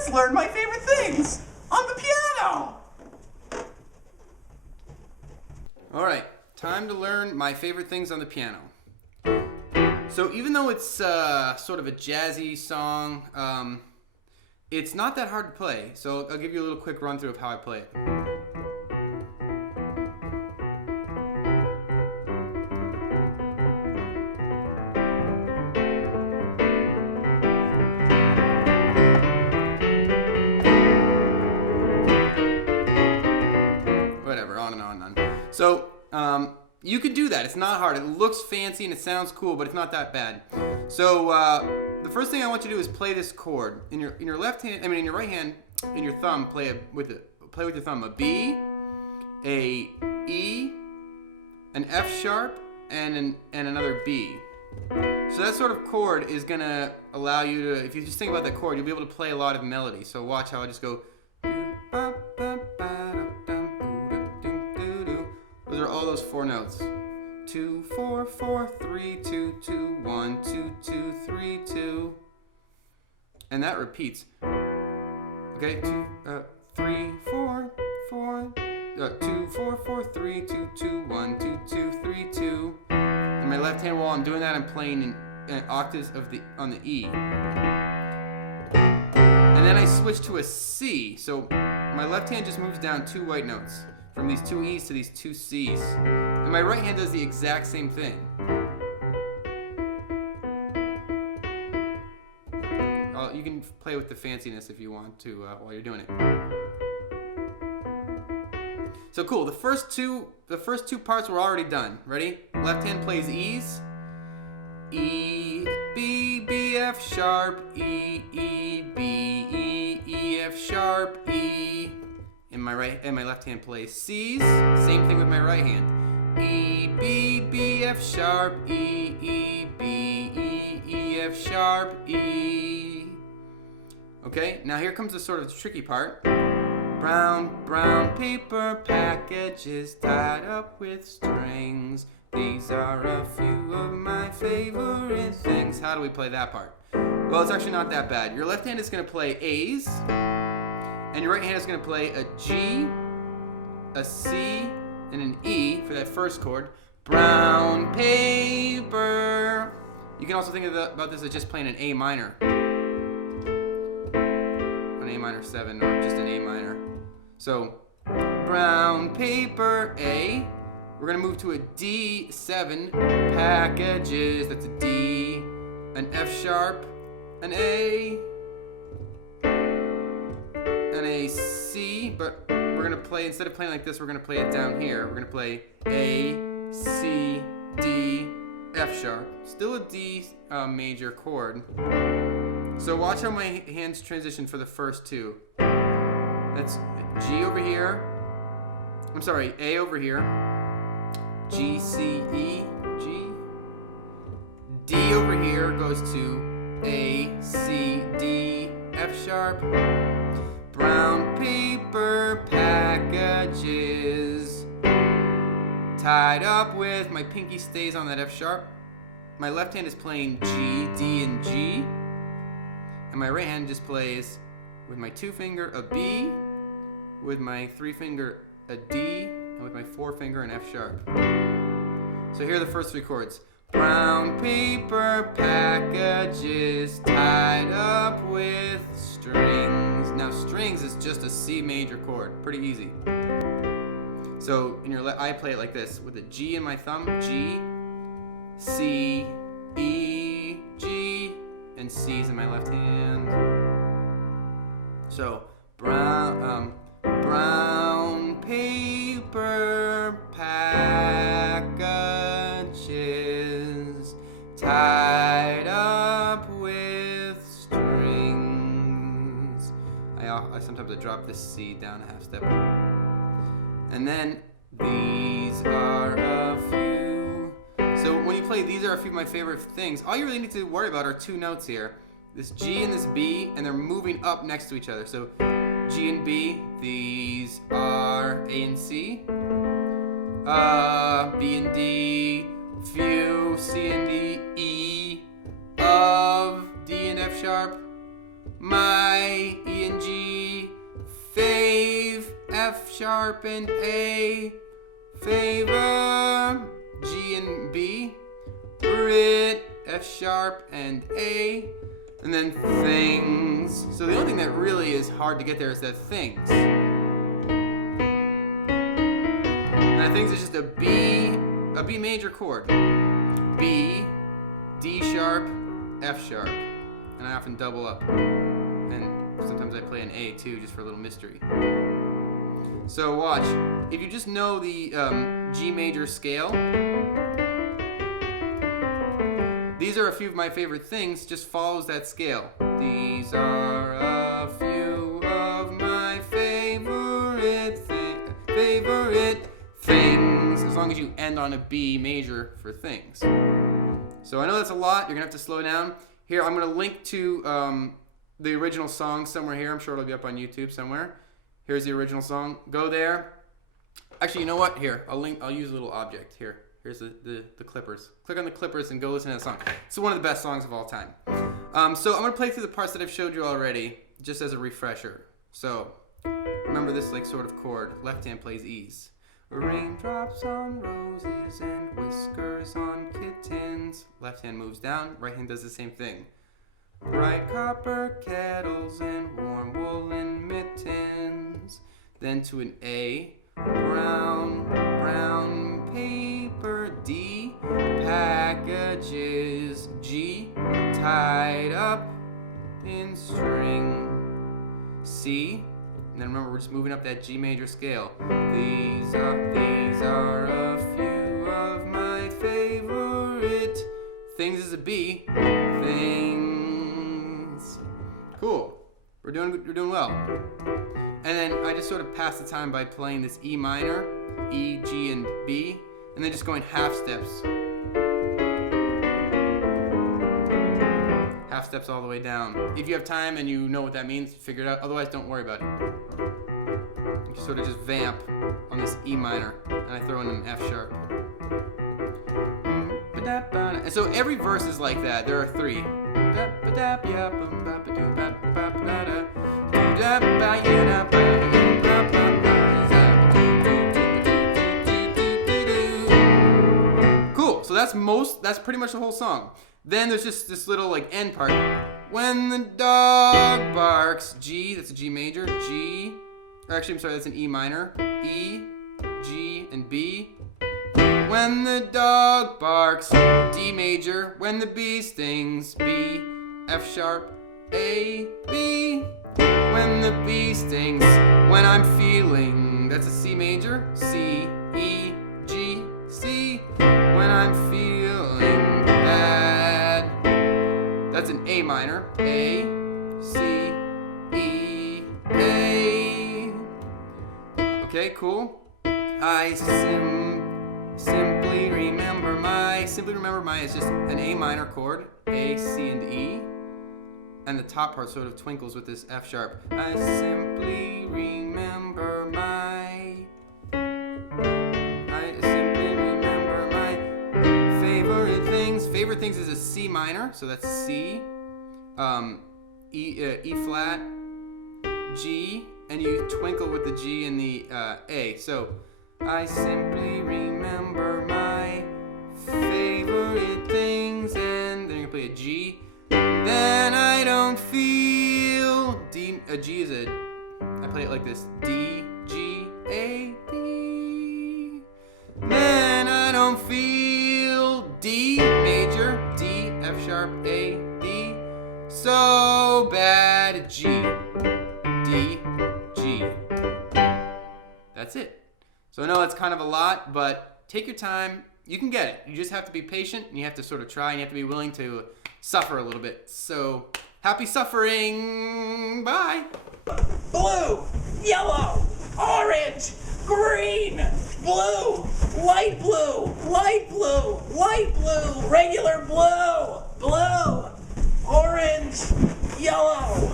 let's learn my favorite things on the piano. All right, time to learn my favorite things on the piano. So even though it's sort of a jazzy song, it's not that hard to play. So I'll give you a little quick run through of how I play it. Whatever, on and on and on. So you can do that. It's not hard. It looks fancy and it sounds cool, but it's not that bad. So the first thing I want you to do is play this chord in your left hand. I mean, in your right hand, in your thumb, play with your thumb a B, a E, an F sharp, and another B. So that sort of chord is gonna allow you to, if you just think about that chord, you'll be able to play a lot of melody. So watch how I just go. Those are all those 4 notes. 2, 4, 4, 3, 2, 2, 1, 2, 2, 3, 2. And that repeats. Okay, 2, 3, 4, 4, 2, 4, 4, 3, 2, 2, 1, 2, 2, 3, 2. In my left hand, while I'm doing that, I'm playing in octaves on the E. And then I switch to a C. So my left hand just moves down 2 white notes. From these 2 E's to these 2 C's. And my right hand does the exact same thing. You can play with the fanciness if you want to while you're doing it. So cool, the first two parts were already done. Ready? Left hand plays E's. E, B, B, F sharp, E, E, B, E, E, F sharp, E. And my left hand plays C's. Same thing with my right hand. E, B, B, F sharp, E, E, B, E, E, F sharp, E. Okay, now here comes the sort of tricky part. Brown paper packages tied up with strings. These are a few of my favorite things. How do we play that part? Well, it's actually not that bad. Your left hand is going to play A's. And your right hand is going to play a G, a C, and an E for that first chord. Brown paper. You can also think about this as just playing an A minor. An A minor 7 or just an A minor. So, brown paper, A. We're going to move to a D7, packages. That's a D, an F sharp, an A, and a C, but we're going to play, instead of playing like this, we're going to play it down here. We're going to play A, C, D, F sharp. Still a D major chord. So watch how my hands transition for the first 2. That's G over here. I'm sorry, A over here. G, C, E, G. D over here goes to A, C, D, F sharp. Brown paper packages tied up with, my pinky stays on that F sharp. My left hand is playing G, D, and G. And my right hand just plays with my 2 finger a B, with my 3 finger a D, and with my 4 finger an F sharp. So here are the first 3 chords. Brown paper packages tied up with strings. Now strings is just a C major chord, pretty easy. So in your I play it like this with a G in my thumb, G, C, E, G, and C's in my left hand. So brown paper packages tied up with strings. I sometimes drop this C down a half step. And then these are a few. So when you play these are a few of my favorite things, all you really need to worry about are 2 notes here. This G and this B, and they're moving up next to each other. So G and B, these are A and C. B and D, few, C and D, E, of, D and F sharp. My E and sharp and A, favor, G and B, rit, F sharp and A, and then things. So the only thing that really is hard to get there is that things. And that things is just a B major chord. B, D sharp, F sharp. And I often double up. And sometimes I play an A too, just for a little mystery. So watch. If you just know the G major scale, these are a few of my favorite things, just follows that scale. These are a few of my favorite things, as long as you end on a B major for things. So I know that's a lot, you're gonna have to slow down. Here, I'm gonna link to the original song somewhere here. I'm sure it'll be up on YouTube somewhere. Here's the original song. Go there. Actually, you know what? Here, I'll use a little object. Here's the clippers. Click on the clippers and go listen to the song. It's one of the best songs of all time. So I'm gonna play through the parts that I've showed you already, just as a refresher. So remember this like sort of chord. Left hand plays E's. Raindrops on roses and whiskers on kittens. Left hand moves down. Right hand does the same thing. Bright copper kettles and warm woolen mittens. Then to an A, brown paper. D, packages. G, tied up in string. C, and then remember we're just moving up that G major scale. These are a few of my favorite things is a B. Things. Cool. We're doing well. And then I just sort of pass the time by playing this E minor, E, G, and B, and then just going half steps. Half steps all the way down. If you have time and you know what that means, figure it out. Otherwise, don't worry about it. You sort of just vamp on this E minor, and I throw in an F sharp. And so every verse is like that. There are 3. Cool. So that's pretty much the whole song. Then there's just this little like end part. When the dog barks, G, that's a G major, G, or actually I'm sorry, that's an E minor, E, G, and B. When the dog barks, D major. When the bee stings, B, F sharp, A, B. When the bee stings, when I'm feeling, that's a C major, C, E, G, C. When I'm feeling bad, that's an A minor, A, C, E, A. Okay, cool. I simply remember my is just an A minor chord, A, C, and E, and the top part sort of twinkles with this F sharp. I simply remember my favorite things. Favorite things is a C minor, so that's C, E flat, G, and you twinkle with the G and the A. So I simply remember my favorite things, and then you're gonna play a G. Then I don't feel D. A G is I play it like this: D, G, A, B. Then I don't feel D major, D, F sharp, A, D. So bad, G, D, G. That's it. So I know it's kind of a lot, but take your time. You can get it. You just have to be patient, and you have to sort of try, and you have to be willing to suffer a little bit. So happy suffering. Bye. Blue, yellow, orange, green, blue, light blue, light blue, light blue, regular blue, blue, orange, yellow.